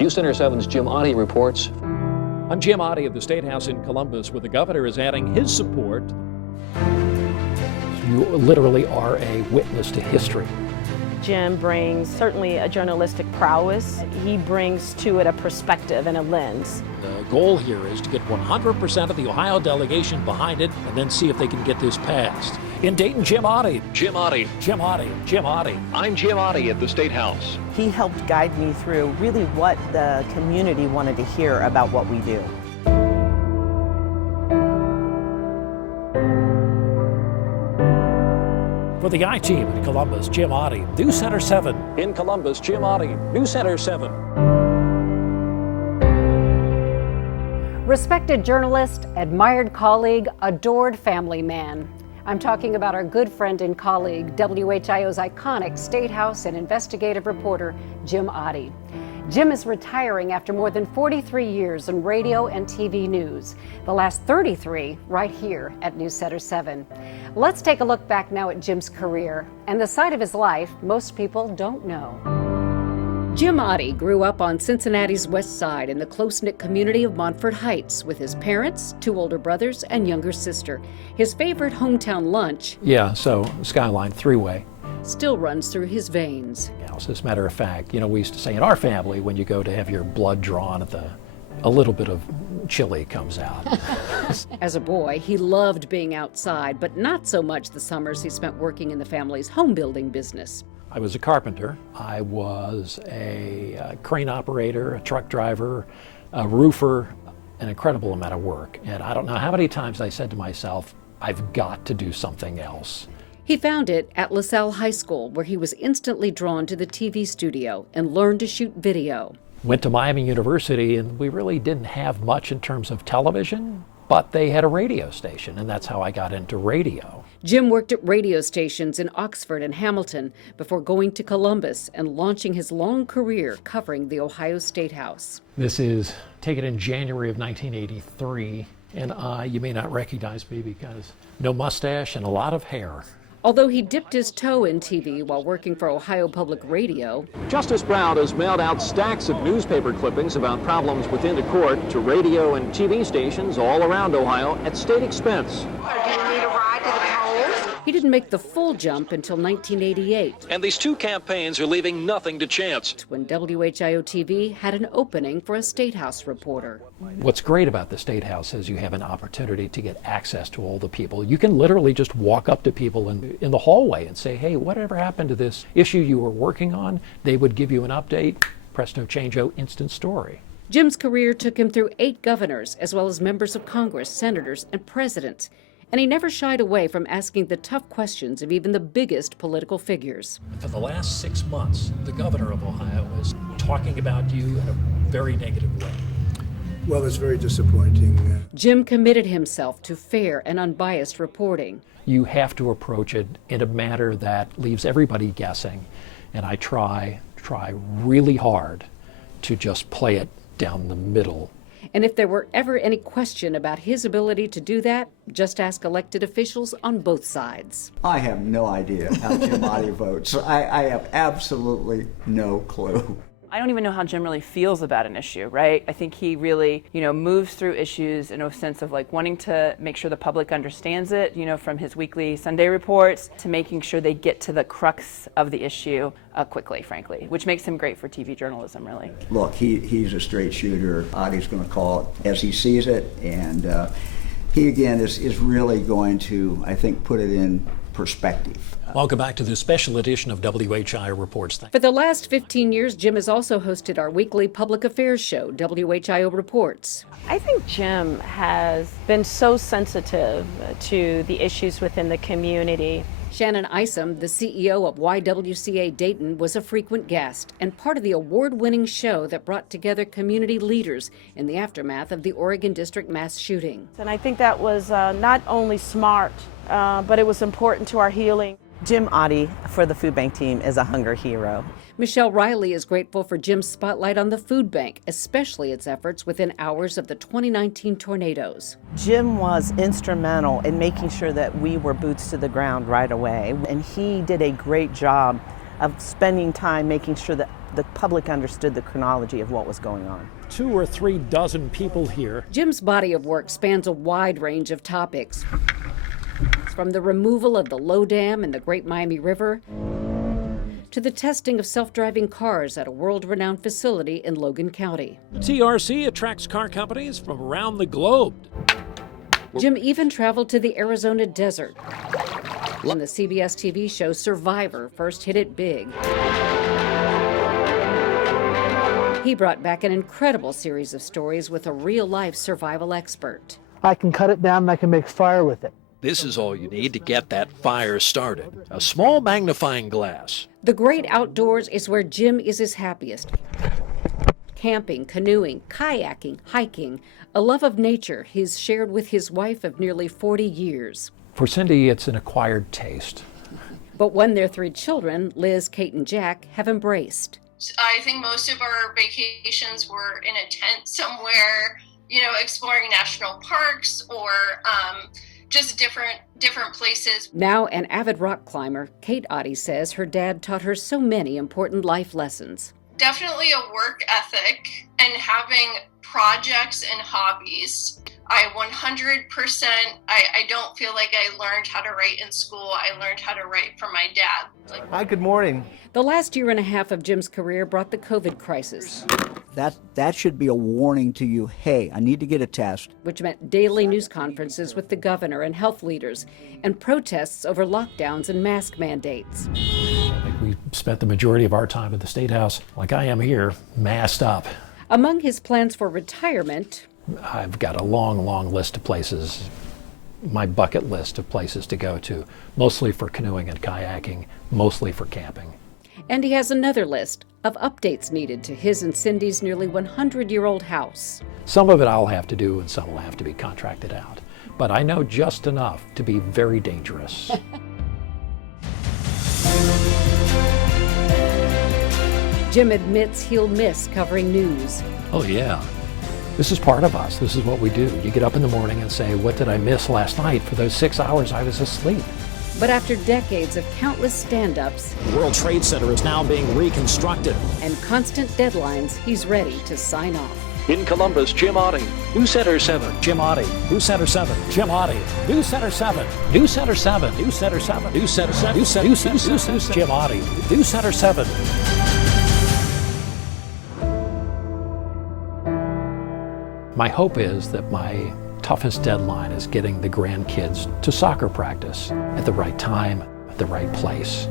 News Center 7's Jim Otte reports. I'm Jim Otte of the State House in Columbus, where the governor is adding his support. You literally are a witness to history. Jim brings certainly a journalistic prowess. He brings to it a perspective and a lens. The goal here is to get 100% of the Ohio delegation behind it and then see if they can get this passed. In Dayton, Jim Otte. Jim Otte. Jim Otte. Jim Otte. I'm Jim Otte at the State House. He helped guide me through really what the community wanted to hear about what we do. For the I-Team in Columbus, Jim Otte. News Center 7. In Columbus, Jim Otte. News Center 7. Respected journalist, admired colleague, adored family man. I'm talking about our good friend and colleague, WHIO's iconic State House and investigative reporter, Jim Otte. Jim is retiring after more than 43 years in radio and TV news, the last 33 right here at News Center 7. Let's take a look back now at Jim's career and the side of his life most people don't know. Jim Otte grew up on Cincinnati's west side in the close-knit community of Montford Heights with his parents, 2 older brothers, and younger sister. His favorite hometown lunch, So Skyline Three-Way. still runs through his veins. As a matter of fact, we used to say in our family, when you go to have your blood drawn, a little bit of chili comes out. As a boy, he loved being outside, but not so much the summers he spent working in the family's home building business. I was a carpenter. I was a crane operator, a truck driver, a roofer, an incredible amount of work. And I don't know how many times I said to myself, I've got to do something else. He found it at LaSalle High School, where he was instantly drawn to the TV studio and learned to shoot video. Went to Miami University, and we really didn't have much in terms of television, but they had a radio station, and that's how I got into radio. Jim worked at radio stations in Oxford and Hamilton before going to Columbus and launching his long career covering the Ohio State House. This is taken in January of 1983, and you may not recognize me because no mustache and a lot of hair. Although he dipped his toe in TV while working for Ohio Public Radio, Justice Brown has mailed out stacks of newspaper clippings about problems within the court to radio and TV stations all around Ohio at state expense. he didn't make the full jump until 1988, And these 2 campaigns are leaving nothing to chance. when WHIO TV had an opening for a State House reporter. What's great about the State House is you have an opportunity to get access to all the people. You can literally just walk up to people in the hallway and say, hey, whatever happened to this issue you were working on? They would give you an update, presto changeo, instant story. Jim's career took him through 8 governors, as well as members of Congress, senators, and presidents. And he never shied away from asking the tough questions of even the biggest political figures. For the last 6 months, the governor of Ohio is talking about you in a very negative way. Well, it's very disappointing. Jim committed himself to fair and unbiased reporting. You have to approach it in a manner that leaves everybody guessing. And I try really hard to just play it down the middle. And if there were ever any question about his ability to do that, just ask elected officials on both sides. I have no idea how Jim Otte votes. I have absolutely no clue. I don't even know how Jim really feels about an issue, right? I think he really, moves through issues in a sense of wanting to make sure the public understands it, from his weekly Sunday reports to making sure they get to the crux of the issue quickly, frankly, which makes him great for TV journalism, really. Look, he's a straight shooter. Otte's going to call it as he sees it, and he, again, is really going to, I think, put it in perspective. Welcome back to this special edition of WHIO Reports. For the last 15 years, Jim has also hosted our weekly public affairs show, WHIO Reports. I think Jim has been so sensitive to the issues within the community. Shannon Isom, the CEO of YWCA Dayton, was a frequent guest and part of the award-winning show that brought together community leaders in the aftermath of the Oregon District mass shooting. And I think that was not only smart, but it was important to our healing. Jim Otte for the food bank team is a hunger hero. Michelle Riley is grateful for Jim's spotlight on the food bank, especially its efforts within hours of the 2019 tornadoes. Jim was instrumental in making sure that we were boots to the ground right away, and he did a great job of spending time making sure that the public understood the chronology of what was going on. 2 or 3 dozen people here. Jim's body of work spans a wide range of topics, from the removal of the Low Dam in the Great Miami River to the testing of self-driving cars at a world-renowned facility in Logan County. TRC attracts car companies from around the globe. Jim even traveled to the Arizona desert when the CBS TV show Survivor first hit it big. He brought back an incredible series of stories with a real-life survival expert. I can cut it down and I can make fire with it. This is all you need to get that fire started. A small magnifying glass. The great outdoors is where Jim is his happiest. Camping, canoeing, kayaking, hiking, a love of nature he's shared with his wife of nearly 40 years. For Cindy, it's an acquired taste. But one their 3 children, Liz, Kate, and Jack, have embraced. I think most of our vacations were in a tent somewhere, exploring national parks or just different places. Now an avid rock climber, Kate Otte says her dad taught her so many important life lessons. Definitely a work ethic and having projects and hobbies. I 100%, I don't feel like I learned how to write in school. I learned how to write from my dad. Hi, good morning. The last year and a half of Jim's career brought the COVID crisis. That should be a warning to you, hey, I need to get a test. Which meant daily news conferences with the governor and health leaders and protests over lockdowns and mask mandates. I think we spent the majority of our time at the State House, like I am here, masked up. Among his plans for retirement, I've got a long, long list of places, my bucket list of places to go to, mostly for canoeing and kayaking, mostly for camping. And he has another list of updates needed to his and Cindy's nearly 100-year-old house. Some of it I'll have to do and some will have to be contracted out. But I know just enough to be very dangerous. Jim admits he'll miss covering news. Oh yeah. This is part of us. This is what we do. You get up in the morning and say, what did I miss last night for those 6 hours I was asleep? But after decades of countless stand-ups, The World Trade Center is now being reconstructed. and constant deadlines, he's ready to sign off. In Columbus, Jim Otte, News Center 7. Jim Otte, News Center 7. Jim Otte, News Center 7. News Center 7. News Center 7. News Center 7. News Center 7. Jim Otte, News Center 7. My hope is that my toughest deadline is getting the grandkids to soccer practice at the right time, at the right place.